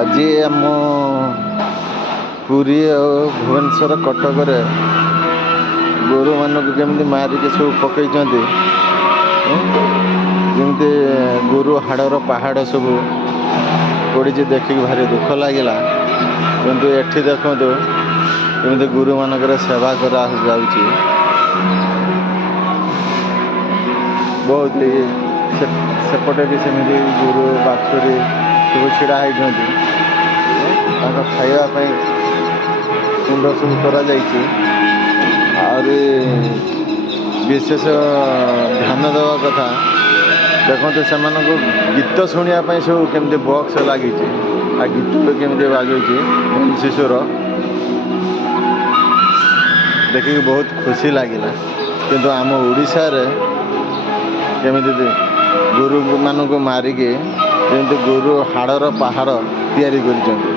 ଆଜି ଆମ ପୁରୀ ଆଉ ଭୁବନେଶ୍ୱର କଟକରେ ଗୋରୁମାନଙ୍କୁ କେମିତି ମାରିକି ସବୁ ପକେଇଛନ୍ତି। ଯେମିତି ଗୋରୁ ହାଡ଼ର ପାହାଡ଼ ସବୁ ପଡ଼ିଛି, ଦେଖିକି ଭାରି ଦୁଃଖ ଲାଗିଲା। କିନ୍ତୁ ଏଠି ଦେଖନ୍ତୁ କେମିତି ଗୋରୁମାନଙ୍କର ସେବା କରାଯାଉଛି। ବହୁତ ସେପଟେ ବି ସେମିତି ଗୋରୁ ବାଛୁରୀ ସବୁ ଛିଡ଼ା ହେଇଛନ୍ତି। ତାଙ୍କ ଖାଇବା ପାଇଁ କୁଣ୍ଡ ସବୁ କରାଯାଇଛି। ଆହୁରି ବିଶେଷ ଧ୍ୟାନ ଦେବା କଥା, ଦେଖନ୍ତୁ ସେମାନଙ୍କୁ ଗୀତ ଶୁଣିବା ପାଇଁ ସବୁ କେମିତି ବକ୍ସ ଲାଗିଛି, ଆଉ ଗୀତ ବି କେମିତି ବାଜୁଛି ଶିଶୁର, ଦେଖିକି ବହୁତ ଖୁସି ଲାଗିଲା। କିନ୍ତୁ ଆମ ଓଡ଼ିଶାରେ କେମିତି ଗୋରୁମାନଙ୍କୁ ମାରିକି ଯେମିତି ଗୋରୁ ହାଡ଼ର ପାହାଡ଼ ତିଆରି କରିଛନ୍ତି।